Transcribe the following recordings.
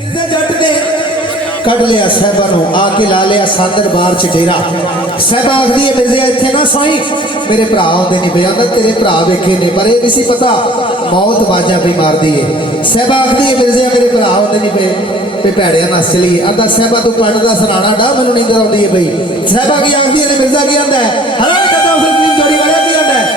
मिर्जा जट ने कट लिया साहबा आके ला लिया सन दरबार च डेरा। साहबा आखदी है मिर्जा इत्थे ना सोई, मेरे भरा आते नहीं पे, आंदा तेरे भरा वेखे ने पर यह नहीं सी पता मौत बाजा भी मारदी है। साहबा आखदी है मिर्जा मेरे भरा आते नहीं पे भैड़िया नस चली। आंदा साहबा तू पंड का सराणा डा मैनू नींदर आती है बई। साहबा की आखदी है मिर्जा की आंदा है हरा कदा उस फिल्म जोड़ी वाले की आंदा है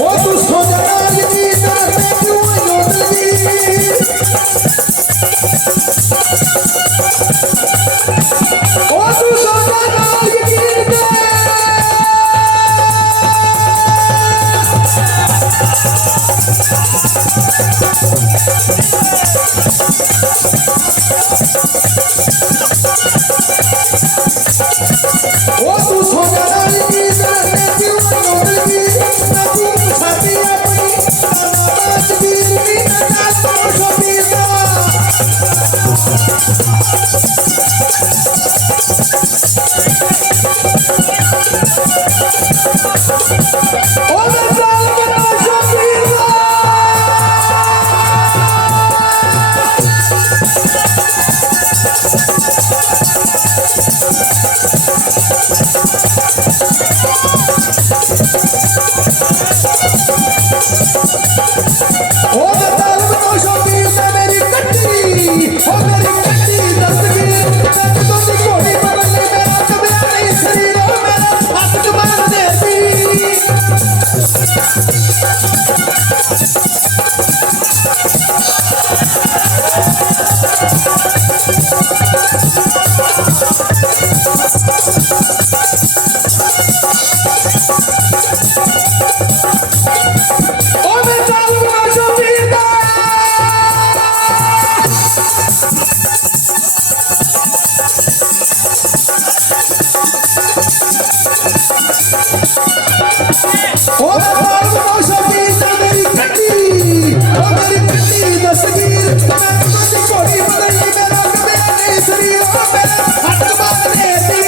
ओ तू सो जा जी करते क्यों योदली ओ तू सो जा यकीन दे ओ तू सो जा जी करते क्यों योदली ना तू साथी अपनी नाच वीर की नाच तो शबीदा ओ मेरा शबीदा ओ मेरा शबीदा मेरी कट्टी ओ मेरी कट्टी दस्तगीर तक तो दी घोड़ी बदलनी मेरा कबिया नहीं शरीर ओ मेरा हाथ कमाल देती ओ मेरा शबीदा ओ मेरा शबीदा मेरी कट्टी दस्तगीर मैं तुझे घोड़ी बदलनी मेरा कबिया नहीं शरीर ओ मेरा हाथ कमाल देती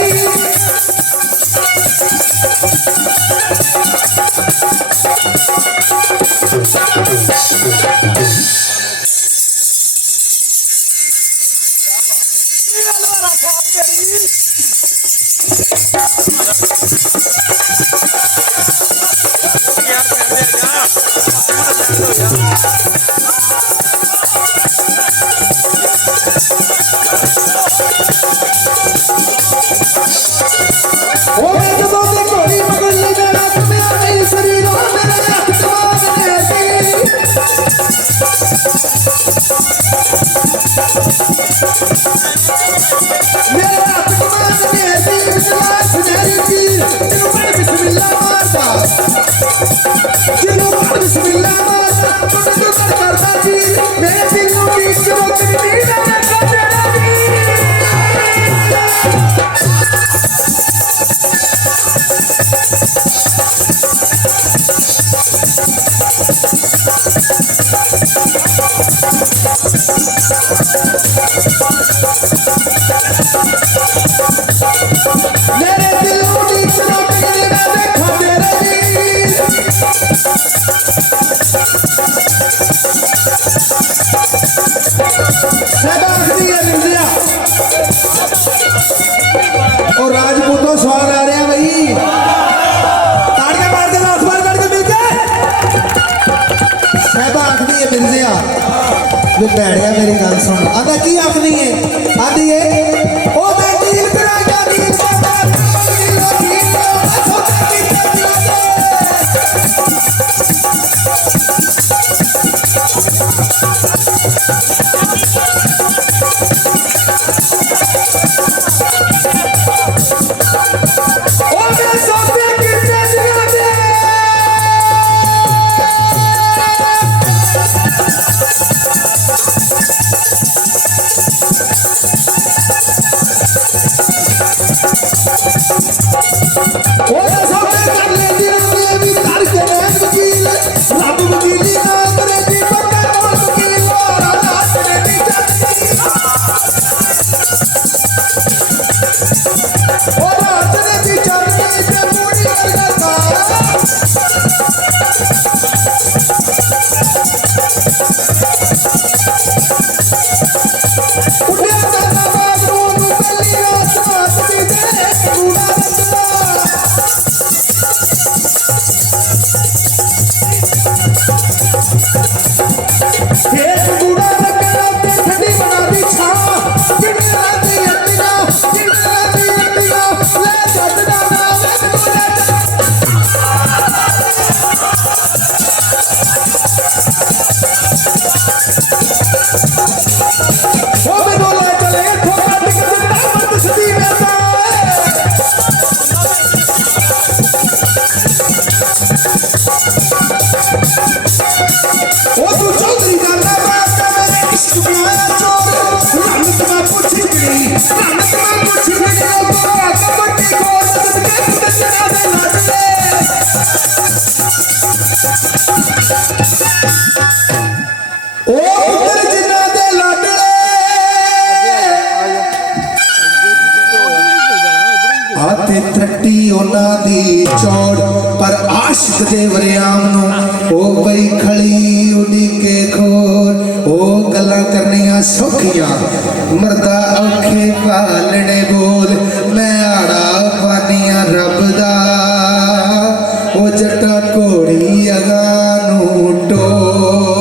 ओ मेरे दोस्त घोड़ी बदलनी मेरा कबिया नहीं शरीर ओ मेरा हाथ कमाल देती मेरा हाथ कमाल देती बिस्मिल्लाह सुनहरी की तेरे पर बिस्मिल्लाह मारता तेरे पर बिस्मिल्लाह मारता तू करता जी मेरे दिल को बीच रोक दी ना तेरा जी मेरे दिल को बीच रोक दी ना देखा तेरा जी सहबाखदी है मिर्जा और राजपूतों सवाल आ रहे हैं भाई ताड़ियां मार के आसमान करके मिल के सहबाखदी है मिर्जा वे भैड़िया मेरी गल सुन आंदा की आखदी है आंदी है ओ मैं नील करांगा नील बाबा ओ मैं सोते गिरते दिया दे त्रट्टी उन्हां दी चौड़ पर आशिक दे वरियाम नूं ओ पई खड़ी उडी के खोर ओ गल्लां करनियां सौखियां मरदा औखे पालने बोल मैं आड़ा पानियां रब दा ओ जट्टा घोड़ी अगा नूं टोर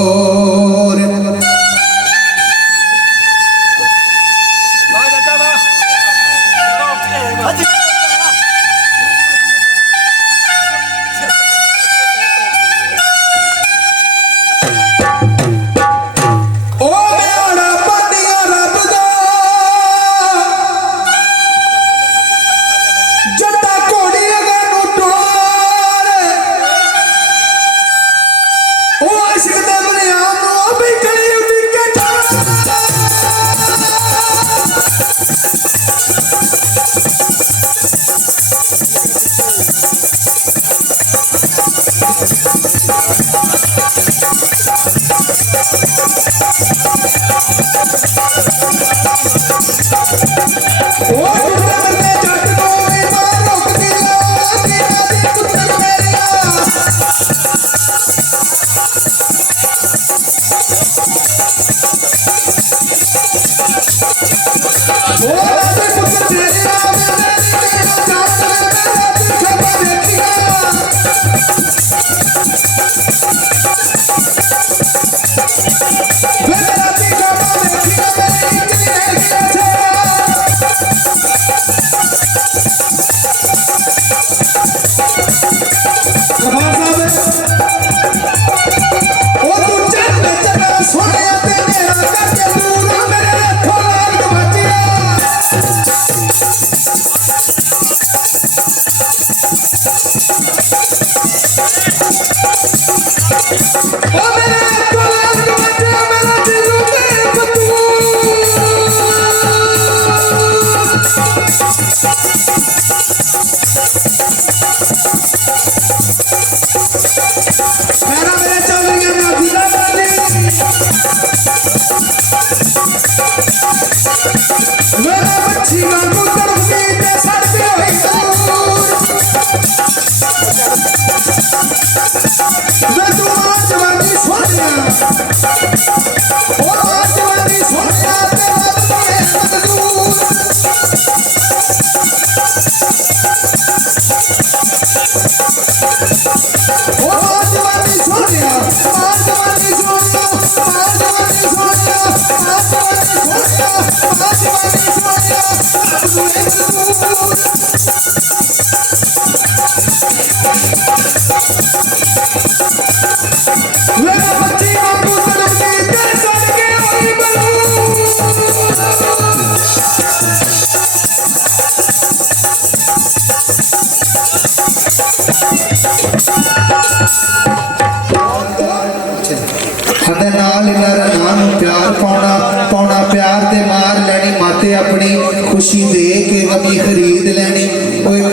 प्यार पाना पाना प्यार दे मार लैनी माते अपनी खुशी दे के गमी खरीद लैनी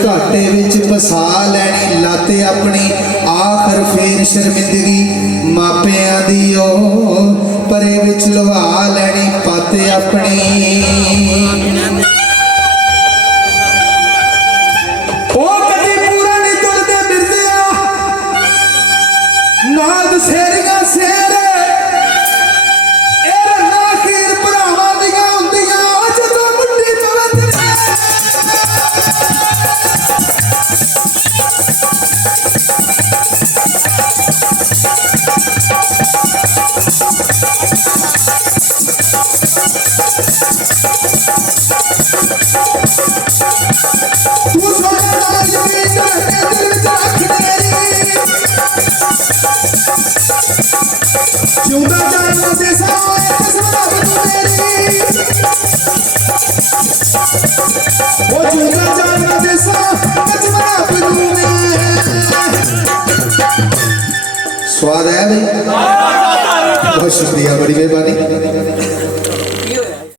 घाटे विच फसा लैनी लाते अपनी आखिर फिर शर्मिंदगी मापियां दी परे विच लवा लैनी पाते अपनी स्वाद है भाई, बहुत शुक्रिया, बड़ी मेहरबानी।